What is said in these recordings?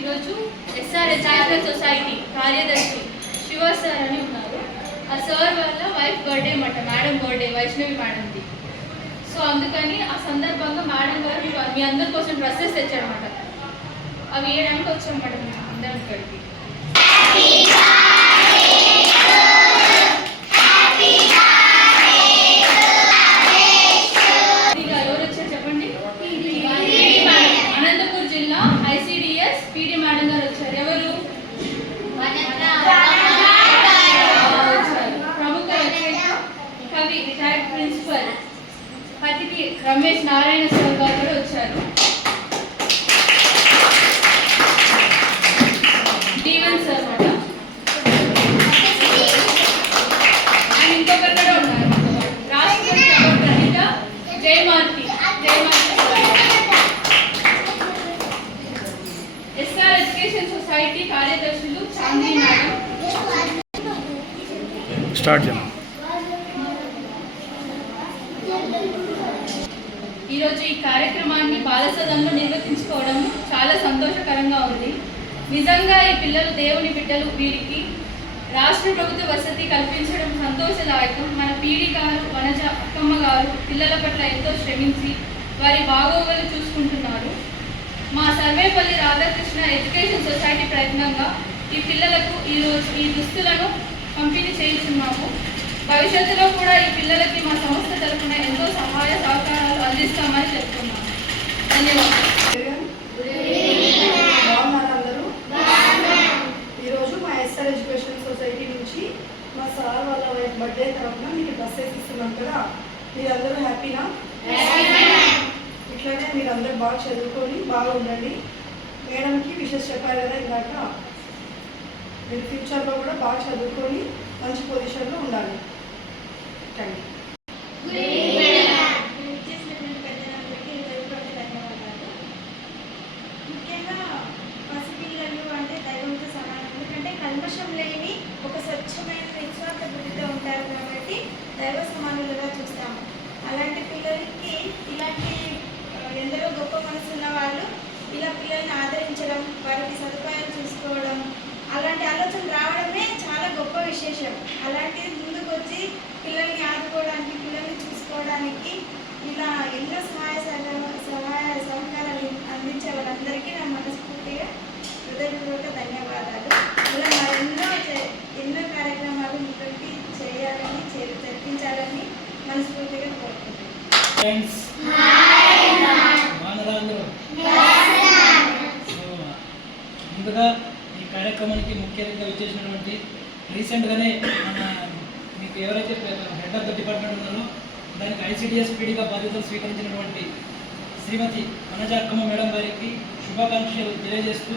ఈరోజు SRS charitable society కార్యదర్శి Shiva sir అని ఉన్నారు. ఆ సార్ వాళ్ళ వైఫ్ బర్త్డే అన్నమాట, మేడం బర్త్డే, వైష్ణవి మేడంది. సో అందుకని ఆ సందర్భంగా మేడం గారు మీ అందరి కోసం డ్రెస్సెస్ తెచ్చారన్నమాట. అవి వేయడానికి వచ్చామన్నమాట మేము అందరం ఇక్కడికి. ఎవరు వచ్చారు చెప్పండి? అనంతపూర్ జిల్లా ఐసిడిఎస్ పీడి మేడం గారు వచ్చారు. ఎవరు? ప్రముఖ కవి retired principal Pathiki Ramesh Narayana sir గారు కూడా వచ్చారు. జీవన్ సార్ మాట అండ్ ఇంకొకరు కూడా ఉన్నారు, రాష్ట్రపతి అవార్డు గ్రహీత జయమార్తి ఎస్ఆర్ ఎడ్యుకేషన్ సొసైటీ కార్యదర్శులు చాందీ మేడం. స్టార్ట్ చేయండి. ఈరోజు ఈ కార్యక్రమాన్ని బాలసదనంలో నిర్వర్తించుకోవడం చాలా సంతోషకరంగా ఉంది. నిజంగా ఈ పిల్లలు దేవుని బిడ్డలు. వీరికి రాష్ట్ర ప్రభుత్వ వసతి కల్పించడం సంతోషదాయకం. మన పీడి గారు, వనజ అక్కమ్మ గారు పిల్లల పట్ల ఎంతో శ్రమించి వారి బాగోగులు చూసుకుంటున్నారు. మా సర్వేపల్లి రాధాకృష్ణ ఎడ్యుకేషన్ సొసైటీ ప్రయత్నంగా ఈ పిల్లలకు ఈరోజు ఈ దుస్తులను పంపిణీ చేయించున్నాము. భవిష్యత్తులో కూడా ఈ పిల్లలకి మా సంస్థ తరఫున ఎంతో సహాయ సహకారాలు అందిస్తామని చెప్తున్నాము. ధన్యవాదాలు. ఈరోజు మా ఎస్ఆర్ ఎడ్యుకేషన్ సొసైటీ నుంచి మా సార్ వాళ్ళ వైఫ్ బర్త్డే తరఫున మీకు డ్రెస్సెస్ ఇస్తున్నాం కదా, మీరందరూ హ్యాపీనా? ఇట్లానే మీరందరూ బాగా చదువుకొని బాగా ఉండండి. మేడంకి విషెస్ చెప్పారు కదా ఇందాక, మీరు ఫ్యూచర్లో కూడా బాగా చదువుకొని మంచి పొజిషన్లో ఉండాలి. Thank you. ముఖ్యంగా పసిపిల్లలు అంటే దైవంతో సమానం. ఎందుకంటే కల్మషం లేని ఒక స్వచ్ఛమైన నిస్వార్థ బుద్ధితో ఉంటారు కాబట్టి దైవ సమానులుగా చూస్తాము. అలాంటి పిల్లలకి ఇలాంటి ఎందరో గొప్ప మనసున్న వాళ్ళు ఇలా పిల్లల్ని ఆదరించడం, వారికి సదుపాయాలు చూసుకోవడం, అలాంటి ఆలోచన రావడమే చాలా గొప్ప విశేషం. అలాంటిది ముందుకు వచ్చి పిల్లల్ని ఆదుకోవడానికి, పిల్లల్ని చూసుకోవడానికి ఇలా ఎన్నో సహాయ సహకారాలు అందించే వాళ్ళందరికీ నా మనస్ఫూర్తిగా హృదయపూర్వక ధన్యవాదాలు. ఇలా ఎన్నో కార్యక్రమాలు మీతోటి చేయాలని, జరిపించాలని మనస్ఫూర్తిగా కోరుకుంటున్నాను. ముందుగా ఈ కార్యక్రమానికి ముఖ్యంగా వచ్చేసినటువంటి రీసెంట్గానే మీకు ఎవరైతే హెడ్ ఆఫ్ ద డిపార్ట్మెంట్ ఉన్నారో దానికి ఐసిడిఎస్ పీడీగా బాధ్యతలు స్వీకరించినటువంటి శ్రీమతి వనజ అక్కమ్మ మేడం గారికి శుభాకాంక్షలు తెలియజేస్తూ,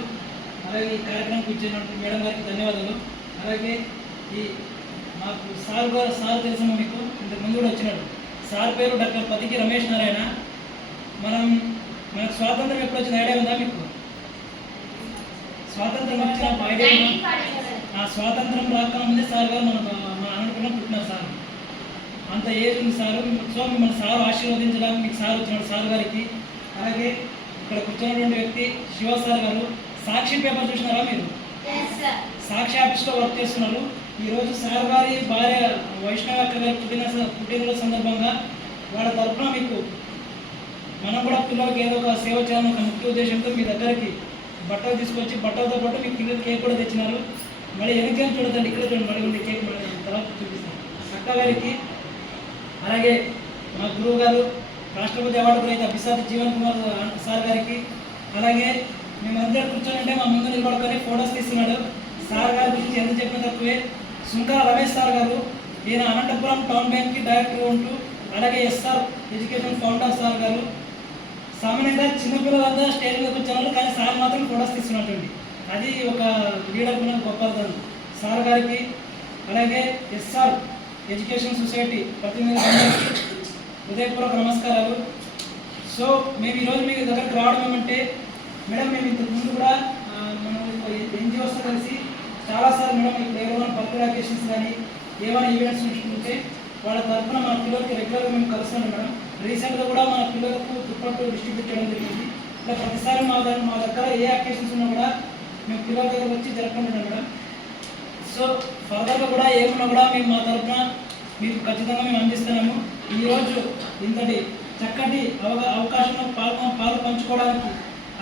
అలాగే ఈ కార్యక్రమానికి ఇచ్చినటువంటి మేడం గారికి ధన్యవాదాలు. అలాగే ఈ మాకు సార్ తెలుసమ్మా, మీకు ఇంతకు ముందు కూడా వచ్చినాడు. సార్ పేరు డాక్టర్ పతికి రమేష్ నారాయణ. మనకు స్వాతంత్రం ఎప్పుడు వచ్చిన ఐడియా ఉందా మీకు? స్వాతంత్రం వచ్చిన ఐడియా ఉందా? ఆ స్వాతంత్రం రాకముందే సార్ గారు మన అనంతపురం పుట్టినారు. సార్ అంత ఏజ్ ఉంది సార్. సో మిమ్మల్ని సార్ ఆశీర్వదించడానికి మీకు సార్ వచ్చినాడు, సార్ గారికి. అలాగే ఇక్కడ కూర్చున్నటువంటి వ్యక్తి శివ సార్ గారు. సాక్షి పేపర్ చూసినారా మీరు? సాక్షి ఆఫీస్లో వర్క్ చేస్తున్నారు. ఈరోజు సార్ గారి భార్య వైష్ణవి అక్క గారి పుట్టినరోజు సందర్భంగా వాళ్ళ తరఫున మీకు మనం కూడా పిల్లలకి ఏదో ఒక సేవ చేయాలని ఒక ముఖ్య ఉద్దేశంతో మీ దగ్గరికి బట్టలు తీసుకొచ్చి, బట్టలతో పాటు మీ పిల్లలకి కేక్ కూడా తెచ్చినారు. మళ్ళీ వెనకేం చూడదండి, ఇక్కడ చూడండి, మళ్ళీ ఉంది కేక్, మళ్ళీ తర్వాత చూపిస్తాను అక్క గారికి. అలాగే మా గురువు గారు రాష్ట్రపతి అవార్డు గ్రహీత అభిసాద్ జీవన్ కుమార్ సార్ గారికి. అలాగే మేమందరూ కూర్చొని మా ముందు నిలబడుకొని ఫోటోస్ తీస్తున్నాడు. సార్ గారి గురించి ఎంత చెప్పిన తక్కువే. సుంకర రమేష్ సార్ గారు, ఈయన అనంతపురం టౌన్ బ్యాంక్కి డైరెక్టర్ ఉంటూ, అలాగే ఎస్ఆర్ ఎడ్యుకేషన్ ఫౌండర్ సార్ గారు. సామాన్యంగా చిన్నపిల్లలంతా స్టేజ్ మీద కూర్చున్నారు, కానీ సార్ మాత్రం ఫోటోస్ తీస్తున్నటువంటి అది ఒక లీడర్ కూడా గొప్ప సార్ గారికి. అలాగే ఎస్ఆర్ ఎడ్యుకేషన్ సొసైటీ ప్రతినిధులందరికీ హృదయపూర్వక నమస్కారాలు. సో మేము ఈరోజు మీ దగ్గరికి రావడం ఏమంటే, మేడం మేము ఇంతకు ముందు కూడా మనం ఎన్జిఓస్తో కలిసి చాలాసార్లు మేడం ఇప్పుడు ఏమైనా బర్త్డే అకేషన్స్ కానీ ఏమైనా ఈవెంట్స్ ఉంటే వాళ్ళ తరఫున మన పిల్లలకి రెగ్యులర్గా మేము కలుస్తున్నాం మేడం. రీసెంట్గా కూడా మన పిల్లలకు దుప్పట్టు డిస్ట్రిబ్యూట్ చేయడం జరిగింది. ఇలా ప్రతిసారి మా దగ్గర ఏ అకేషన్స్ ఉన్నా కూడా మేము పిల్లల దగ్గర వచ్చి జరుపుకుంటున్నాం మేడం. సో ఫర్దర్గా కూడా ఏమున్నా కూడా మేము మా తరఫున మీకు ఖచ్చితంగా మేము అందిస్తున్నాము. ఈరోజు ఇంతటి చక్కటి అవకాశంలో పాలు పంచుకోవడానికి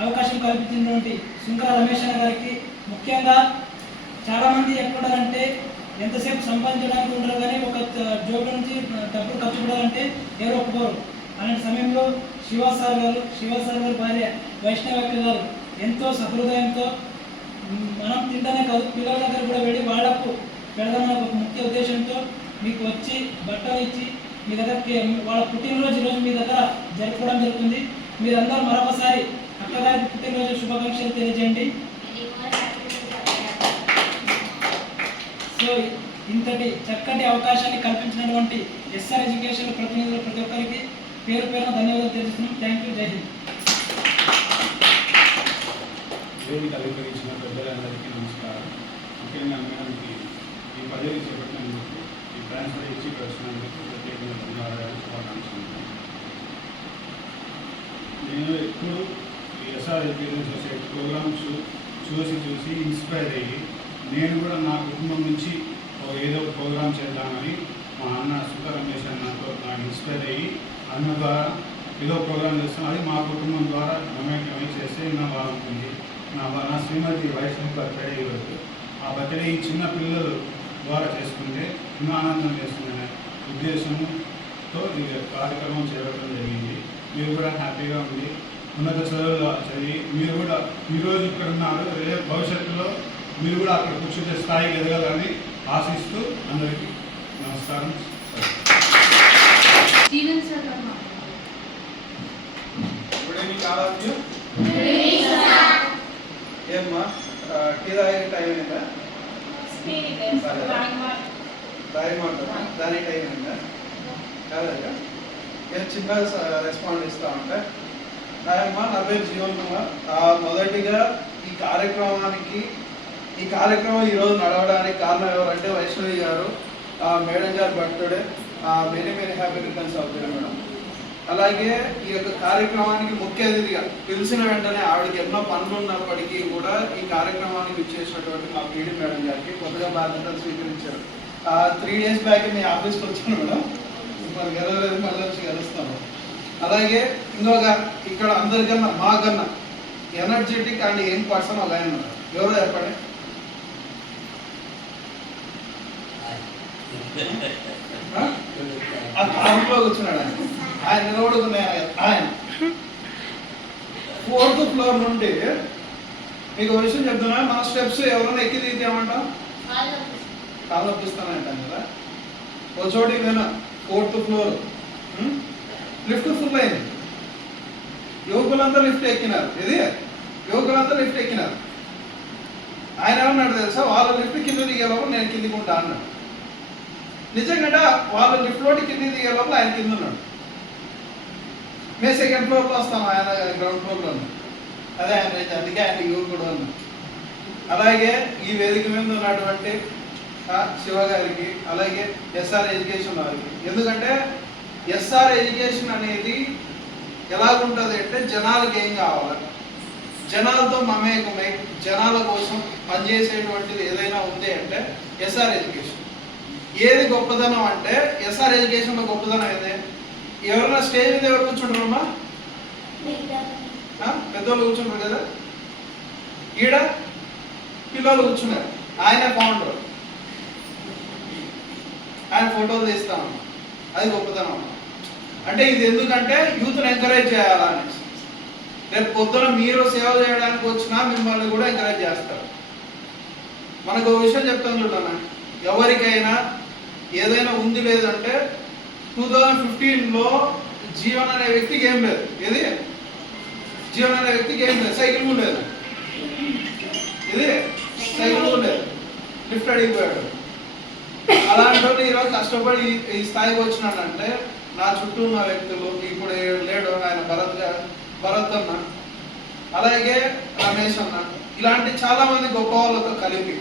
అవకాశం కల్పించినటువంటి శుంకర రమేష్ అన్న గారికి, ముఖ్యంగా చాలామంది ఎక్కడంటే ఎంతసేపు సంపాదించడానికి ఉండరు కానీ ఒక జోబు నుంచి డబ్బులు ఖర్చు పెట్టాలంటే ఎవరు ఒప్పుకోరు. అలాంటి సమయంలో శివ సార్ గారు భార్య వైష్ణవక్క గారు ఎంతో సహృదయంతో మనం తింటానే కాదు పిల్లల దగ్గర కూడా వెళ్ళి వాళ్ళకు పెడదామని ఒక ముఖ్య ఉద్దేశంతో మీకు వచ్చి బట్టలు ఇచ్చి మీ దగ్గరికి వాళ్ళ పుట్టినరోజు ఈరోజు మీ దగ్గర జరుపుకోవడం జరుగుతుంది. మీరందరూ మరొకసారి అక్కగారికి పుట్టినరోజు శుభాకాంక్షలు తెలియజేయండి. సో ఇంతటి చక్కటి అవకాశాన్ని కల్పించినటువంటి ఎస్ఆర్ ఎడ్యుకేషన్ ప్రతినిధులు ప్రతి ఒక్కరికి పేరు పేరున ధన్యవాదాలు తెలుస్తున్నాం. Thank you. జై హింద్. వేదిక అలంకరించిన పెద్దలందరికీ నమస్కారం. ముఖ్యంగా మేడంకి ఈ పదవి చేపట్టినందుకు, ఈ ట్రాన్స్ఫర్ ఇచ్చి వచ్చినందుకు ప్రత్యేకమైన ధన్యవాదాలు, శుభాకాంక్షలు. నేను ఎప్పుడు ఈ ఎస్ఆర్ ఎడ్యుకేషన్ సొసైటీ ప్రోగ్రామ్స్ చూసి ఇన్స్పైర్ అయ్యి నేను కూడా నా కుటుంబం నుంచి ఏదో ఒక ప్రోగ్రామ్ చేద్దామని మా అన్న శుంకర రమేష్ అన్నతో నాకు ఇన్స్పైర్ అయ్యి అన్న ద్వారా ఏదో ప్రోగ్రామ్ చేస్తాం. అది మా కుటుంబం ద్వారా మమేకమై చేస్తే ఇంకా బాగుంటుంది. నా శ్రీమతి వైష్ణవి బర్త్డే ఈరోజు. ఆ బర్త్డే ఈ చిన్న పిల్లలు ద్వారా చేసుకుంటే ఇంకా ఆనందం చేస్తుందనే ఉద్దేశంతో ఈ కార్యక్రమం చేయడం జరిగింది. మీరు కూడా హ్యాపీగా ఉంది, ఉన్నత చదువులు చదివి మీరు కూడా ఈరోజు ఇక్కడ ఉన్నారు, రేపు భవిష్యత్తులో మీరు కూడా అక్కడ కూర్చుంటే స్థాయికి ఎదగాలని ఆశిస్తూ అందరికీ నమస్కారం. ఏమ్మా టీ తాగే టైం అయిందా? దానికి టైం అయిందా? కాదా? నేను చిన్న రెస్పాండ్ ఇస్తా ఉంటే అమ్మా నా పేరు జీవన్ కుమార్. మొదటిగా ఈ కార్యక్రమం ఈరోజు నడవడానికి కారణం ఎవరంటే వైష్ణవి గారు, మేడం గారు birthday. Very happy returns of the day madam. అలాగే ఈ యొక్క కార్యక్రమానికి ముఖ్య అతిథిగా పిలిచిన వెంటనే ఆవిడకి ఎన్నో పనులు ఉన్నప్పటికీ కూడా ఈ కార్యక్రమానికి ఇచ్చేసినటువంటి మా పీడి మేడం గారికి కొత్తగా బాధ్యతలు స్వీకరించారు. 3 days బ్యాక్ మీ ఆఫీస్కి వచ్చాను మేడం, మరి గెలవలేదు, మళ్ళీ వచ్చి గెలుస్తాను. అలాగే ఇంకొక ఇక్కడ అందరికన్నా మాకన్నా ఎనర్జెటిక్ అండ్ యంగ్ పర్సన్ ఒక ఆయన ఎవరో చెప్పండి. ఆ కారులో కూర్చున్నాడు ఆయన నిలబడుకున్నాయి. ఆయన 4th floor నుండి మీకు ఒక విషయం చెప్తున్నా, మన స్టెప్స్ ఎవరైనా ఎక్కి దిగితేమంటాం కాళ్ళు నొప్పిస్తానంటాం కదా. ఒక చోటికి పోయినా 4th floor లిఫ్ట్ ఫుల్ అయింది. యువకులంతా లిఫ్ట్ ఎక్కినారు. యువకులంతా లిఫ్ట్ ఎక్కినారు. ఆయన ఏమన్నాడు తెలుసా, వాళ్ళ లిఫ్ట్ కింద దిగే లోపల నేను కిందికి ఉంటా అన్నాడు. నిజంగా వాళ్ళ లిఫ్ట్లోటి కింద దిగే లోపల ఆయన కింద ఉన్నాడు. మేము 2nd floor వస్తాం, ఆయన గ్రౌండ్ ఫ్లోర్లో ఉన్నాం. అదే ఆయన అందుకే ఆయన యువకుడు అన్నాడు. అలాగే ఈ వేదిక మీద ఉన్నటువంటి శివ గారికి, అలాగే ఎస్ఆర్ ఎడ్యుకేషన్ వారికి. ఎందుకంటే ఎస్ఆర్ ఎడ్యుకేషన్ అనేది ఎలాగుంటుంది అంటే జనాలకు ఏం కావాలి, జనాలతో మమేకమై జనాల కోసం పనిచేసేటువంటిది ఏదైనా ఉంది అంటే ఎస్ఆర్ ఎడ్యుకేషన్. ఏది గొప్పదనం అంటే ఎస్ఆర్ ఎడ్యుకేషన్లో గొప్పదనం ఏదే. ఎవరైనా స్టేజ్ మీద ఎవరు కూర్చుంటారమ్మా? పెద్దోళ్ళు కూర్చుంటారు కదా. ఈడ పిల్లలు కూర్చున్నారు, ఆయనే ఫౌండర్, ఆయన ఫోటోలు తీస్తామమ్మా. అది గొప్పదనం. అంటే ఇది ఎందుకంటే యూత్ని ఎంకరేజ్ చేయాలని. రేపు పొద్దున మీరు సేవ చేయడానికి వచ్చినా మిమ్మల్ని కూడా ఎంకరేజ్ చేస్తారు. మనకు ఒక విషయం చెప్తాను చూడన్నా, ఎవరికైనా ఏదైనా ఉంది లేదంటే 2015లో జీవన్ అనే వ్యక్తికి ఏం లేదు. జీవన్ అనే వ్యక్తికి ఏం లేదు, సైకిల్ కూడా లేదు. సైకిల్ కూడా లేదు, లిఫ్ట్ అడిగిపోయాడు. అలాంటి వాళ్ళు ఈరోజు కష్టపడి ఈ స్థాయికి వచ్చినాడంటే నా చుట్టూ ఉన్న వ్యక్తులు, ఇప్పుడు లేడు ఆయన భరత్ అన్న, అలాగే రమేష్ అన్న, ఇలాంటి చాలా మంది గొప్ప వాళ్ళతో కలిపి,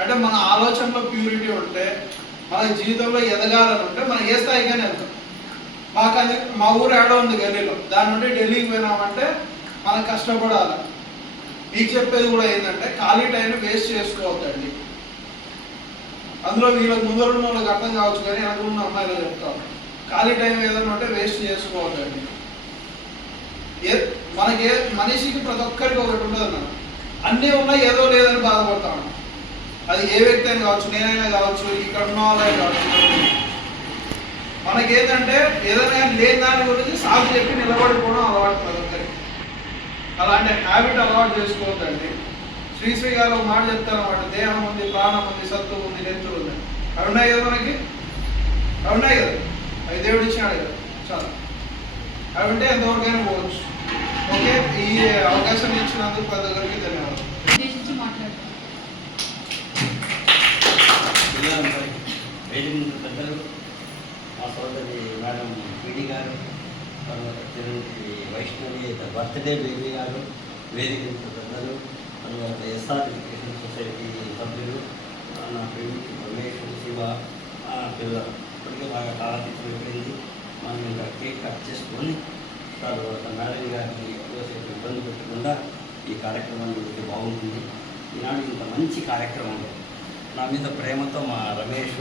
అంటే మన ఆలోచనలో ప్యూరిటీ ఉంటే, మన జీవితంలో ఎదగాలని ఉంటే మనం ఏ స్థాయిగానే వెళ్తాం. మాకు అది మా ఊరు ఏడో ఉంది గల్లీలో, దాని నుండి ఢిల్లీకి పోయినామంటే మనం కష్టపడాలి. మీకు చెప్పేది కూడా ఏంటంటే ఖాళీ టైం వేస్ట్ చేసుకోవద్దండి. అందులో వీళ్ళకి ముందరున్న వాళ్ళకి అర్థం కావచ్చు, కానీ వెనకున్న అమ్మాయిలు చెప్తాం, ఖాళీ టైం ఏదైనా ఉంటే వేస్ట్ చేసుకోవద్దండి. మనకి మనిషికి ప్రతి ఒక్కరికి ఒకటి ఉండదు అన్న, అన్నీ ఉన్నా ఏదో లేదని బాధపడతాను. అది ఏ వ్యక్తి అయినా కావచ్చు, నేనైనా కావచ్చు, ఇక్కడ ఉన్న వాళ్ళైనా కావచ్చు. మనకేంటంటే ఏదైనా లేని దాని గురించి సాగు చెప్పి నిలబడిపోవడం అలవాటు ప్రతి ఒక్కరికి. అలాంటి హ్యాబిట్ అలవాటు చేసుకోవద్దండి. శ్రీశ్రీ గారు ఒక మాట చెప్తారన్నమాట, దేహం ఉంది, ప్రాణం ఉంది, సత్తు ఉంది, నెత్తులు ఉంది. అవి ఉన్నాయి కదా మనకి, అవి ఉన్నాయి కదా, అవి దేవుడు ఇచ్చినాడు కదా, చాలా అవి ఉంటే ఎంతవరకైనా పోవచ్చు. ఓకే, ఈ అవకాశం ఇచ్చినందుకు ప్రతి ఒక్కరికి ధన్యవాదాలు. ఉద్దేశించి మాట్లాడతాను. పెద్దలు, మా సోదరి మేడం పీడి గారు, తర్వాత చిరంజీవి వైష్ణవి బర్త్డే బేబీ గారు, వేదిక పెద్దలు, తర్వాత ఎస్ఆర్ ఎడ్యుకేషన్ సొసైటీ సభ్యులు, నా ప్రేమికి రమేష్, శివ, పిల్లలు ఇప్పటికే బాగా కాలతీతం అయిపోయింది. మనం ఇంకా కేక్ కట్ చేసుకొని తర్వాత మేడం గారిని ఎక్కువసేపు ఇబ్బంది పెట్టకుండా ఈ కార్యక్రమాన్ని పెడితే బాగుంటుంది. ఈనాడు ఇంత మంచి కార్యక్రమంలో నా మీద ప్రేమతో మా రమేష్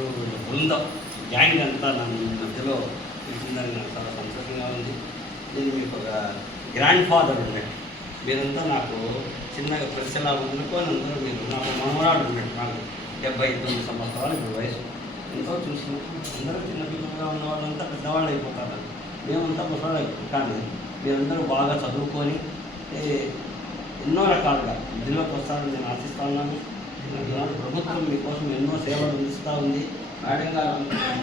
బృందం గ్యాంగ్ అంతా నన్ను మధ్యలో పిలిచిందని నాకు చాలా సంతోషంగా ఉంది. నేను మీకు ఒక గ్రాండ్ ఫాదర్ ఉన్నట్టు, మీరంతా నాకు చిన్నగా పరిచయలా ఉండుకొని అందరూ మీరు నాకు మనవరాడు ఉన్నట్టు. నాకు 79 సంవత్సరాలు ఇప్పుడు వయసు. ఎంతో చూసినప్పుడు అందరూ చిన్నపిల్లలుగా ఉన్న వాళ్ళంతా పెద్దవాళ్ళు అయిపోతారు, మేమంతా ముసలాళ్ళు అయిపోతాం. కానీ మీరందరూ బాగా చదువుకొని ఎన్నో రకాలుగా ఇందులోకి వస్తారని నేను ఆశిస్తా ఉన్నాను. ప్రభుత్వం మీకోసం ఎన్నో సేవలు అందిస్తూ ఉంది. మేడం గారు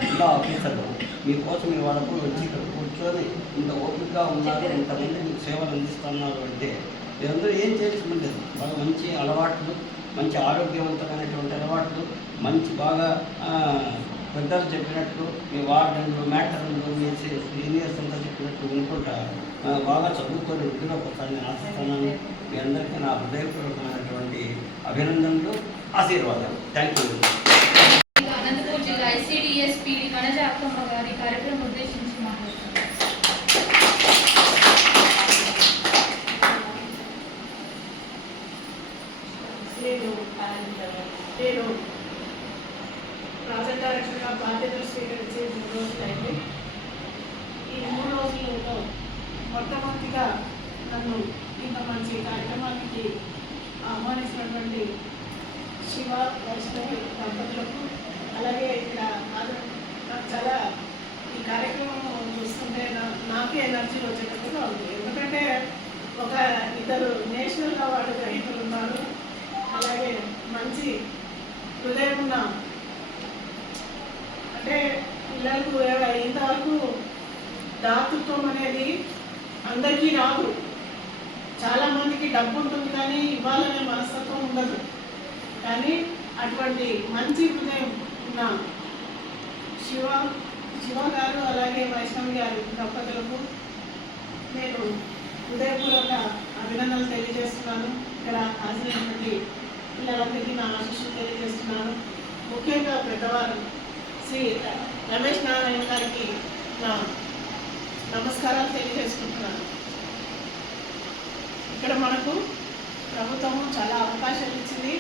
జిల్లా ఆఫీసర్లు మీకోసం మీ వాళ్ళకు వచ్చి ఇక్కడ కూర్చొని ఇంత ఓపికగా ఉన్నారు, ఇంతమంది మీకు సేవలు అందిస్తున్నారు అంటే మీరందరూ ఏం చేయాల్సి లేదు. బాగా మంచి అలవాట్లు, మంచి ఆరోగ్యవంతమైనటువంటి అలవాట్లు, మంచి బాగా పెద్దలు చెప్పినట్లు మీ వార్డెన్లు, మ్యాటర్లు, మీ సీనియర్స్ అంతా చెప్పినట్లు వినుకుంటా బాగా చదువుకొని వృద్ధిలోకి వస్తాను నేను ఆశిస్తున్నాను. మీ అందరికీ నా హృదయపూర్వకమైనటువంటి అభినందనలు, ఆశీర్వాదాలు. Thank you. అనంతపురం జిల్లా SCDS పీడి కనజ అక్కమ్మ గారి కార్యక్రమం ఉద్దేశించి మాట్లాడుతున్నారు. నేను ప్రాజెక్ట్ డైరెక్టర్గా బాధ్యతలు స్వీకరించి 3 రోజులైంది. ఈ 3 రోజులలో మొట్టమొదటిగా నన్ను ఇంత మంచి కార్యక్రమానికి ఆహ్వానించినటువంటి శివ, వైష్ణవి దంపతులకు, అలాగే ఇక్కడ నాకు చాలా ఈ కార్యక్రమం చూస్తుంటే నాకే ఎనర్జీ వచ్చేటట్టుగా ఉంది. ఎందుకంటే ఒక 2 నేషనల్ అవార్డు గ్రహీతలు ఉన్నారు, అలాగే మంచి హృదయం ఉన్న, అంటే పిల్లలకు ఇంతవరకు దాతృత్వం అనేది అందరికీ రాదు. చాలామందికి డబ్బు ఉంటుంది కానీ ఇవ్వాలనే మనస్తత్వం ఉండదు. కానీ అటువంటి మంచి హృదయం ఉన్న శివ గారు అలాగే వైష్ణవి గారు దంపతులకు నేను హృదయపూర్వక అభినందనలు తెలియజేస్తున్నాను. ఇక్కడ హాజరైనటువంటి పిల్లలందరికీ నా ఆశీస్సులు తెలియజేస్తున్నాను. ముఖ్యంగా పెద్దవారు శ్రీ రమేష్ నారాయణ గారికి నా నమస్కారాలు తెలియజేసుకుంటున్నాను. ఇక్కడ మనకు ప్రభుత్వము చాలా అవకాశాలు ఇచ్చింది.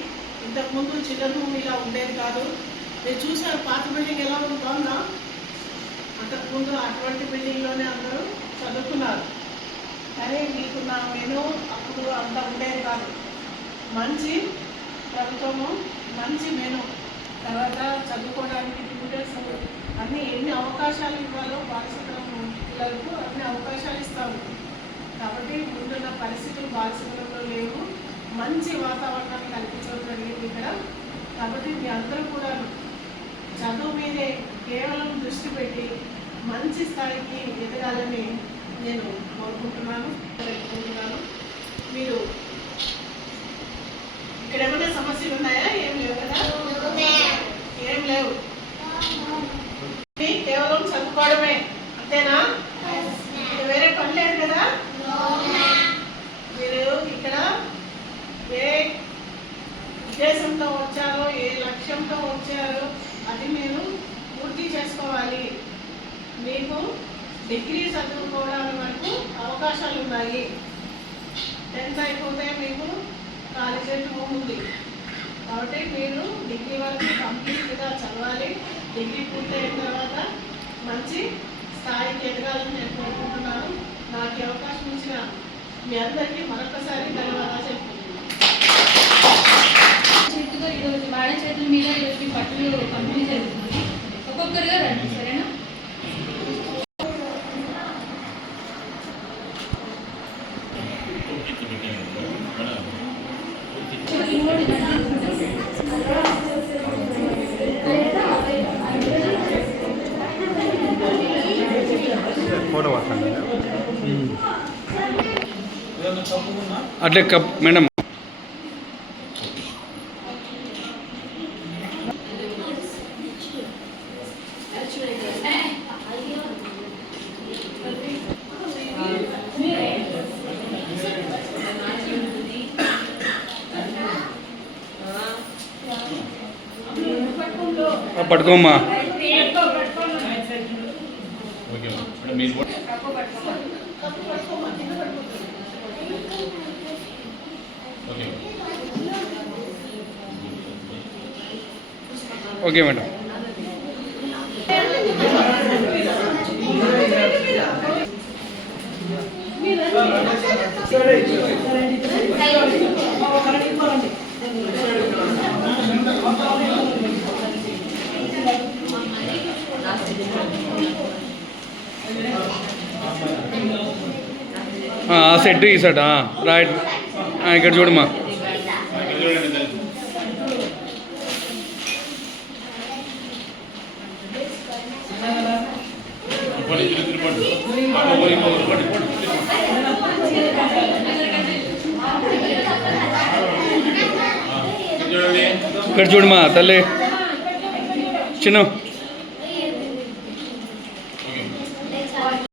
ఇంతకుముందు చిల్డ్రన్ ఇలా ఉండేది కాదు. నేను చూసాను పాత బిల్డింగ్ ఎలా ఉంటుందా, అంతకుముందు అటువంటి బిల్డింగ్లోనే అందరూ చదువుకున్నారు. కానీ మీకు నా మెనూ అప్పుడు అంత ఉండేది కాదు. మంచి ప్రభుత్వము, మంచి మెనూ, తర్వాత చదువుకోవడానికి ట్యూటర్స్ అన్నీ ఎన్ని అవకాశాలు ఇవ్వాలో బాలసత్రం పిల్లలకు అన్ని అవకాశాలు ఇస్తాము. కాబట్టి ముందున్న పరిస్థితులు బాలసత్రంలో లేవు. మంచి వాతావరణాన్ని కల్పించడం జరిగింది ఇక్కడ. కాబట్టి మీ అందరూ కూడా చదువు మీదే కేవలం దృష్టి పెట్టి మంచి స్థాయికి ఎదగాలని నేను కోరుకుంటున్నాను. మీరు ఇక్కడ ఏమైనా సమస్యలు ఉన్నాయా? ఏం లేవు కదా, ఏం లేవు. కేవలం చదువుకోవడమే అంతేనా? వేరే పని లేదు కదా? మీరు ఇక్కడ ఏ ఉద్దేశంతో వచ్చారో, ఏ లక్ష్యంతో వచ్చారో అది మీరు పూర్తి చేసుకోవాలి. మీకు డిగ్రీ చదువుకోవడానికి వరకు అవకాశాలు ఉన్నాయి. 10th అయిపోతే మీకు కాలేజీ ఉంది కాబట్టి మీరు డిగ్రీ వరకు కంప్లీట్గా చదవాలి. డిగ్రీ పూర్తయిన తర్వాత మంచి స్థాయికి ఎదగాలని నేను కోరుకుంటున్నాను. నాకు ఈ అవకాశం ఇచ్చిన మీ అందరికీ మరొకసారి ధన్యవాదాలు చెప్పుకుంటున్నాను. చేతుగా ఈరోజు మేడం చేతుల మీద ఈరోజు మీ బట్టలు పంపిణీ జరుగుతుంది. ఒక్కొక్కరుగా రండి, సరేనా? అట్లే కప్ మేడం. పట్టుకోమ్మా. Okay madam. ఆ సెట్ ఈ సెట్ రైట్. ఇక్కడ చూడమ్మా. ఇక్కడ చూడమ్మా తల్లి చిన్న.